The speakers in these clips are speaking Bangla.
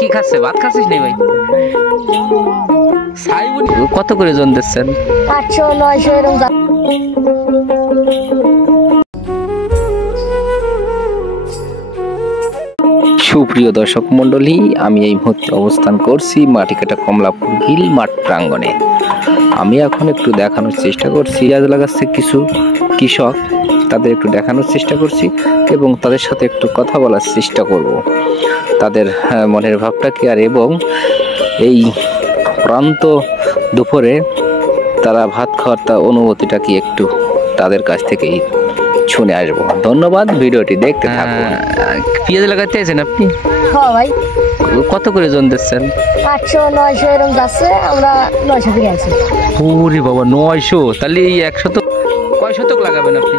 কি খাচ্ছে? ভাত খাচ্ছিস নি ভাই? কত করে জন দিচ্ছেন? 800-900 এরকম। সুপ্রিয় দর্শক মন্ডলী, আমি এই মুহূর্তে অবস্থান করছি মাটিকাটা কমলাপুর হিল মাঠ প্রাঙ্গণে। আমি এখন একটু দেখানোর চেষ্টা করছি পেঁয়াজ লাগাচ্ছে কিছু কৃষক, তাদের একটু দেখানোর চেষ্টা করছি এবং তাদের সাথে একটু কথা বলার চেষ্টা করব, তাদের মনের ভাবটা কি আর এবং এই প্রান্ত দুপুরে তারা ভাত খাওয়ার তা অনুভূতিটা কি একটু তাদের কাছ থেকেই শুনে আসবো। ধন্যবাদ, ভিডিওটি দেখতে থাকুন। পেঁয়াজ লাগাতে আছেন আপনি? হ্যাঁ ভাই। কত করে জন দিচ্ছেন? 800-900 এরকম যাচ্ছে, আমরা 900 থেকে আছি। ওরে বাবা, 900! তাহলে এই 1 শতক কয় শতক লাগাবেন আপনি?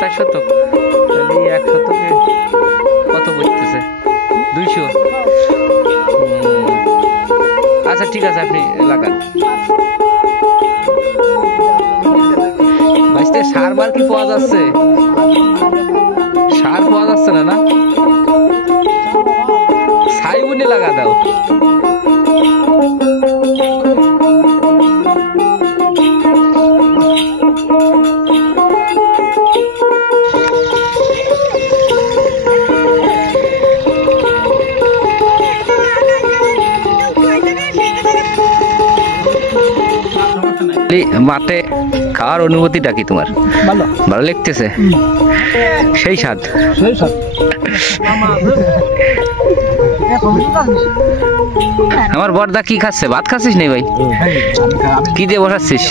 4 শতক। তাহলে এই 1 শতকে কত পড়তেছে? 200। আচ্ছা ঠিক আছে, আপনি লাগান। ভাইস্তে সার মার কি পাওয়া যাচ্ছে? সার পাওয়া যাচ্ছে না? না, ছাই বুনে লাগা দাও। মাঠে খাওয়ার অনুভূতিটা কি তোমার? ভালো লাগতেছে? সেই স্বাদ। আমার বড়দা কি খাচ্ছে? ভাত খাচ্ছিস নি ভাই? কি দিয়ে বসাচ্ছিস?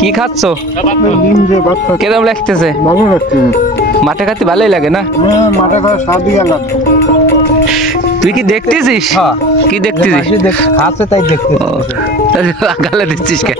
কি খাচ্ছ? কেরম লাগতেছে? মাঠে খাতে ভালোই লাগে না? তুই কি দেখতেছিস? কি দেখতেছিস? খাচ্ছে তাই দেখতেছিস। গালে দিচ্ছিস কে?